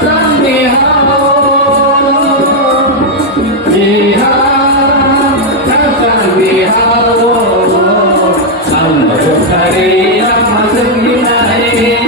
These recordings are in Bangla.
সব এই সাত আট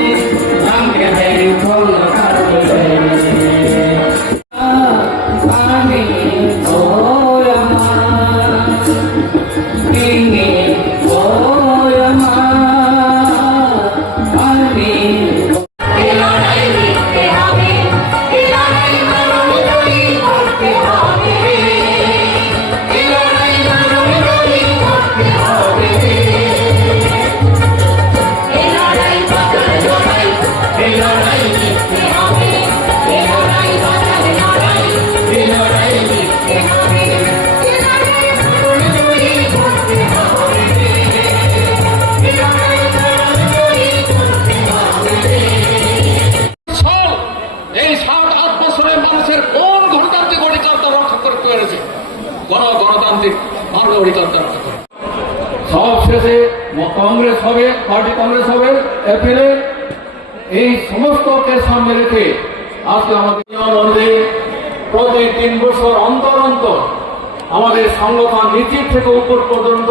সব শেষে কংগ্রেস হবে পার্টি কংগ্রেস হবে এপ্রিলে এই সমস্তকে সামনে রেখে আজকে আমাদের নিয়ম অনুযায়ী প্রতি তিন বছর অন্তর অন্তর আমাদের সংগঠন নিচের থেকে উপর পর্যন্ত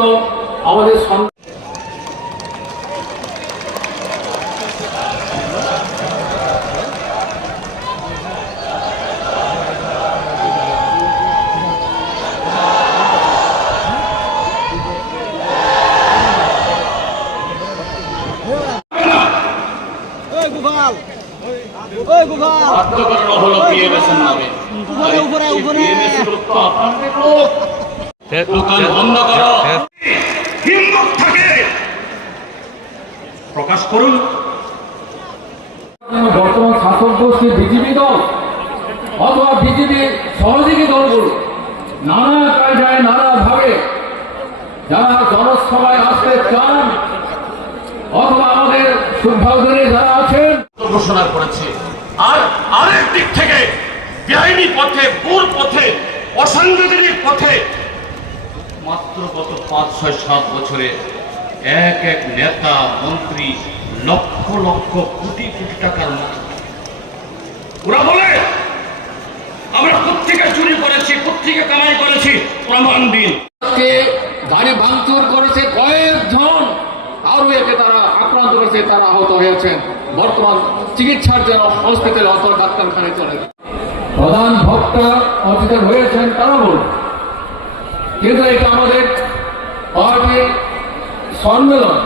আমাদের প্রকাশ করুন। বর্তমান শাসক গোষ্ঠী বিজেপি দল অথবা বিজেপি সহযোগী দলগুলো নানা কায়দায় নানা ভাবে যারা জনসভায় আসতে চান অথবা আমাদের সুভাষী যারা ঘোষণা করেছে। আর আরেক দিক থেকে বেআইনি পথে ভুল পথে অসাংবিধানিক পথে মাত্র গত পাঁচ, ছয়, সাত বছরে এক এক নেতা, মন্ত্রী লক্ষ লক্ষ কোটি কোটি টাকার মতো। ওরা বলে, আমরা কোথেকে চুরি আরও একে তারা আক্রান্ত করেছে তারা আহত হয়েছেন। বর্তমান চিকিৎসার জন্য হসপিটালে অথবা ডাক্তারখানায় চলে। প্রধান ভক্তা অফিসার হয়েছেন তারা বলুন। কিন্তু এটা আমাদের পার্টির সম্মেলন।